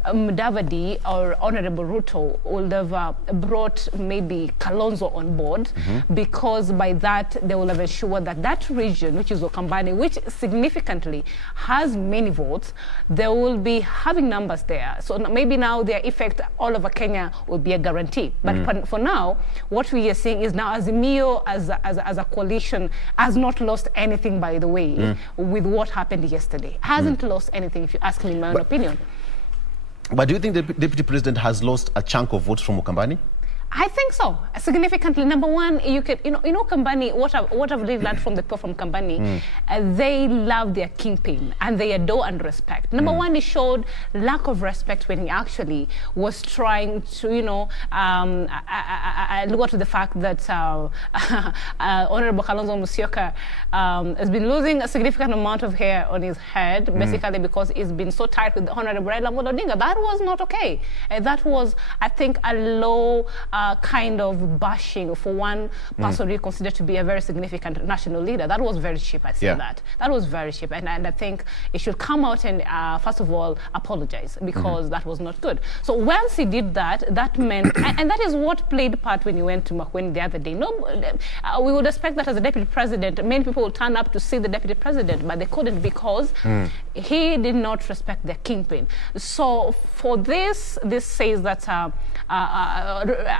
Mudavadi or Honorable Ruto would have brought maybe Kalonzo on board, because by that they will have ensured that that region, which is Okambani, which significantly has many votes, they will be having numbers there. So maybe now their effect all over Kenya will be a guarantee. But for now, what we are seeing is now Azimio as a coalition has not lost anything, by the way, with what happened yesterday. Hasn't lost anything, if you ask me my own opinion. But do you think the Deputy President has lost a chunk of votes from Okambani? I think so, significantly. Number one, you know, Kambani, what I've really learned from the people from Kambani, they love their kingpin and they adore and respect. Number one, he showed lack of respect when he actually was trying to, you know, look at the fact that Honorable Kalonzo Musyoka has been losing a significant amount of hair on his head, basically because he's been so tight with Honorable Raila Odinga. That was not okay. That was, I think, a low kind of bashing for one person who considered to be a very significant national leader. That was very cheap, I say that. That was very cheap. And I think it should come out and, first of all, apologize, because that was not good. So once he did that, that meant, and that is what played part when he went to Makweni the other day. No, we would expect that as a deputy president, many people would turn up to see the deputy president, but they couldn't because he did not respect their kingpin. So for this says that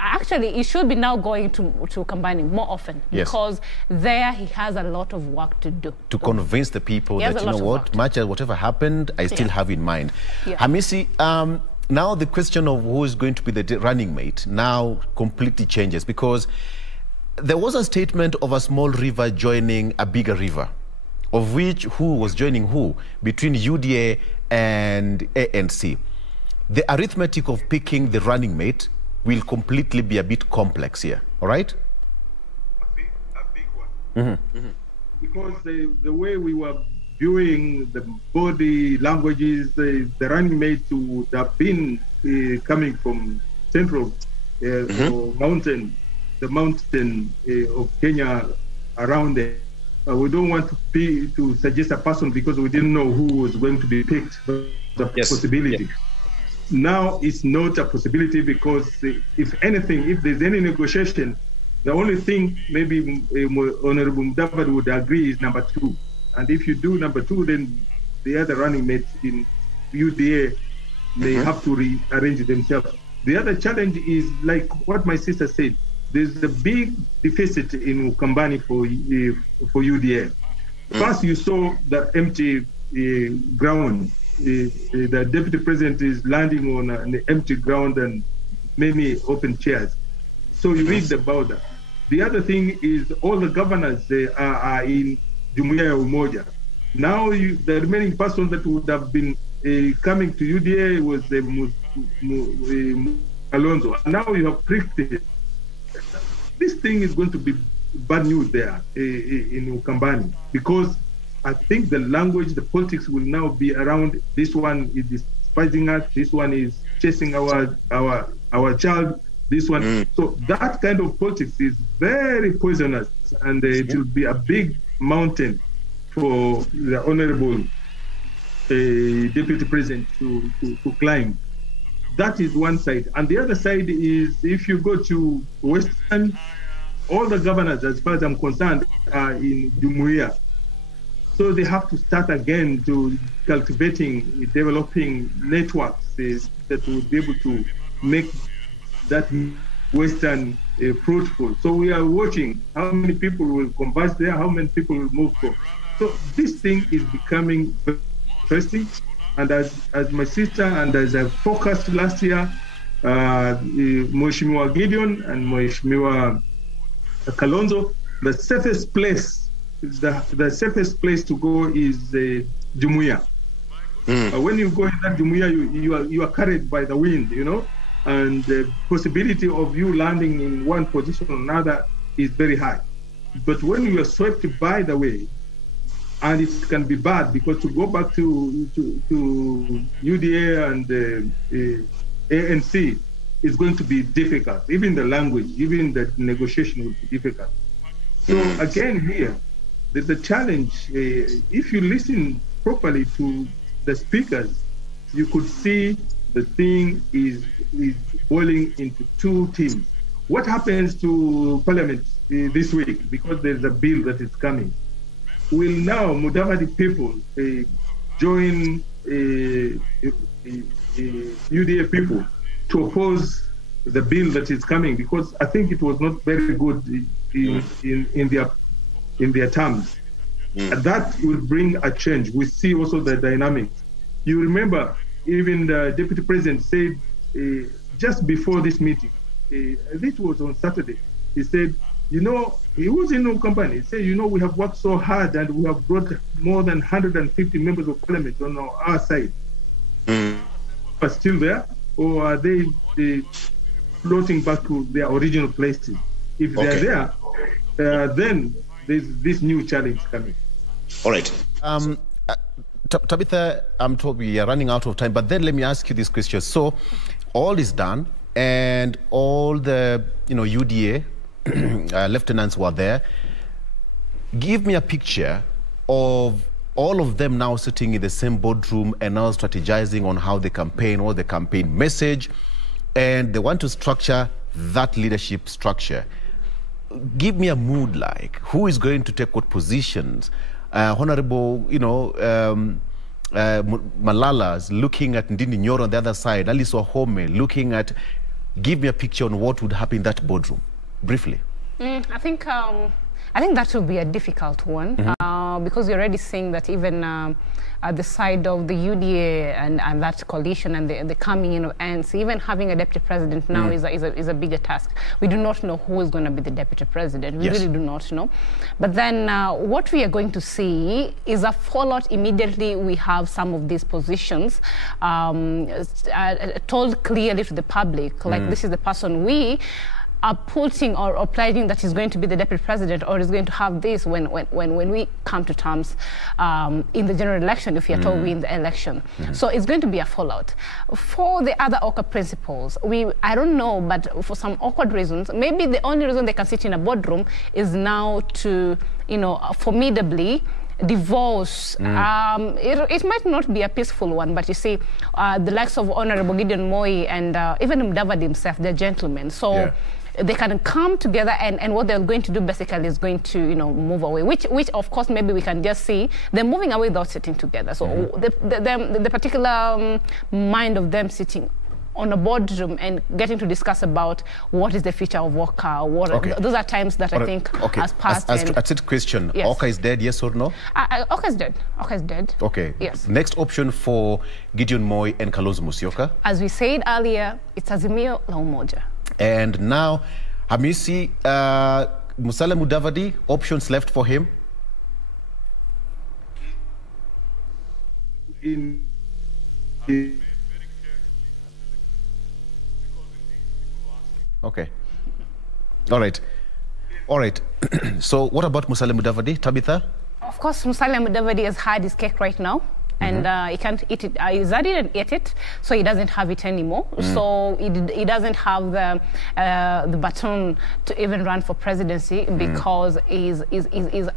actually, he should be now going to combining more often, because there he has a lot of work to do. To convince the people that, you know what, much as whatever happened, I still have in mind. Hamisi, now the question of who is going to be the running mate now completely changes, because there was a statement of a small river joining a bigger river, of which who was joining who between UDA and ANC. The arithmetic of picking the running mate will completely be a bit complex here, all right? A big one. Because the way we were viewing the body languages, the running mate would have been coming from central or mountain, the mountain of Kenya around there. We don't want to suggest a person because we didn't know who was going to be picked. The possibility. Now it's not a possibility, because if anything, if there's any negotiation, the only thing maybe Honorable Mudavadi would agree is number 2. And if you do number 2, then the other running mates in UDA, they have to rearrange themselves. The other challenge is, like what my sister said, there's a big deficit in Ukambani for UDA. First, you saw the empty ground. The deputy president is landing on an empty ground and many open chairs. So you read about that. The other thing is all the governors are in Jumuiya ya Umoja. Now the remaining person that would have been coming to UDA was Alonso. Now you have Prifty. This thing is going to be bad news there in Ukambani, because I think the language, the politics will now be around this one is despising us, this one is chasing our child, this one. So that kind of politics is very poisonous, and it will be a big mountain for the Honorable Deputy President to climb. That is one side. And the other side is, if you go to Western, all the governors, as far as I'm concerned, are in Jumuiya. So they have to start again to cultivating, developing networks that will be able to make that Western fruitful. So we are watching how many people will converge there, how many people will move from. So this thing is becoming very interesting. And as my sister and as I focused last year, Mheshimiwa Gideon and Mheshimiwa Kalonzo, the safest place to go is Jumuiya. When you go in that Jumuiya, you are carried by the wind, you know, and the possibility of you landing in one position or another is very high. But when you are swept by the wave, and it can be bad, because to go back to UDA and ANC is going to be difficult. Even the language, even the negotiation will be difficult. So again here, the challenge, if you listen properly to the speakers, you could see the thing is boiling into two teams. What happens to Parliament this week, because there's a bill that is coming? Will now Mudavadi people join UDA people to oppose the bill that is coming? Because I think it was not very good in their terms. And that will bring a change. We see also the dynamics. You remember, even the Deputy President said just before this meeting, this was on Saturday, he said, you know, he was in no company. He said, you know, we have worked so hard and we have brought more than 150 members of parliament on our side. Are still there, or are they floating back to their original places? If they're there, then there's this new challenge coming. All right. Tabitha, I'm told we are running out of time, but then let me ask you this question. So all is done, and all the, UDA lieutenants were there. Give me a picture of all of them now sitting in the same boardroom and now strategizing on how they campaign, or the campaign message, and they want to structure that leadership structure. Give me a mood, like who is going to take what positions. Honorable, Malala's looking at Ndini Nyoro on the other side, Alice Wahome looking at. Give me a picture on what would happen in that boardroom, briefly. I think that will be a difficult one, because you're already seeing that even at the side of the UDA and that coalition and the coming in of ANC, even having a deputy president now is a bigger task. We do not know who is going to be the deputy president. We really do not know. But then what we are going to see is a fallout immediately. We have some of these positions told clearly to the public, like this is the person we are putting or pledging that is going to be the deputy president, or is going to have this when we come to terms in the general election, if we are told we win the election. So it's going to be a fallout. For the other awkward principles, I don't know, but for some awkward reasons, maybe the only reason they can sit in a boardroom is now to, formidably divorce. It might not be a peaceful one, but you see, the likes of Honorable Gideon Moi and even Mudavadi himself, they're gentlemen. So they can come together, and what they're going to do basically is going to, move away, which of course maybe we can just see them moving away without sitting together. So the particular mind of them sitting on a boardroom and getting to discuss about what is the future of Oka. Those are times that I think has passed. That's it. Question. Yes. Oka is dead, yes or no? Oka is dead. Oka is dead. Okay. Yes. Next option for Gideon Moi and Kalonzo Musyoka? As we said earlier, it's Azimio la Umoja. And now, Hamisi, Musalia Mudavadi, options left for him? in Okay. All right. All right. So what about Musalia Mudavadi, Tabitha? Of course, Musalia Mudavadi has had his cake right now. And he can't eat it. Zadi didn't eat it, so he doesn't have it anymore. So he doesn't have the baton to even run for presidency because he's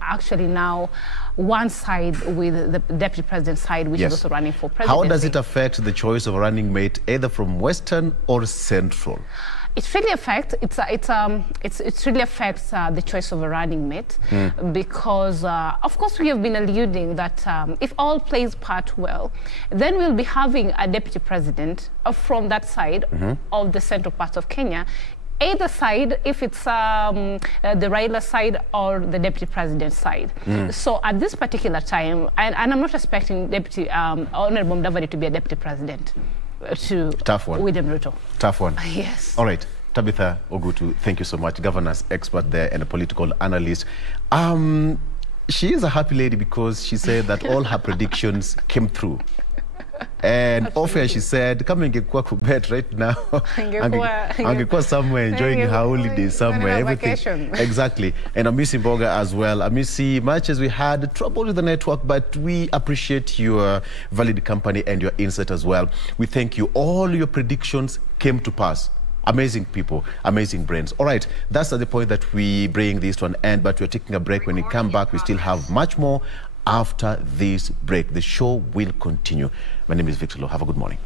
actually now one side with the deputy president side, which is also running for presidency. How does it affect the choice of a running mate, either from Western or Central? It really affects. It really affects the choice of a running mate because, of course, we have been alluding that if all plays part well, then we'll be having a deputy president from that side of the central part of Kenya. Either side, if it's the Raila side or the deputy president side. So at this particular time, and I'm not expecting Deputy Honorable Mudavadi to be a deputy president. Tough one. William Ruto. Tough one. Yes. All right. Tabitha Ogutu, thank you so much. Governance expert there and a political analyst. She is a happy lady because she said that all her predictions came through. And often she said, come and get Kubet right now. Angekwa somewhere enjoying her holidays somewhere. Everything. Exactly. And Hamisi Mboga as well. Hamisi, much as we had trouble with the network, but we appreciate your valid company and your insight as well. We thank you. All your predictions came to pass. Amazing people, amazing brains. All right, that's at the point that we bring this to an end, but we're taking a break. When we come back, we still have much more after this break. The show will continue. My name is Victor Loh. Have a good morning.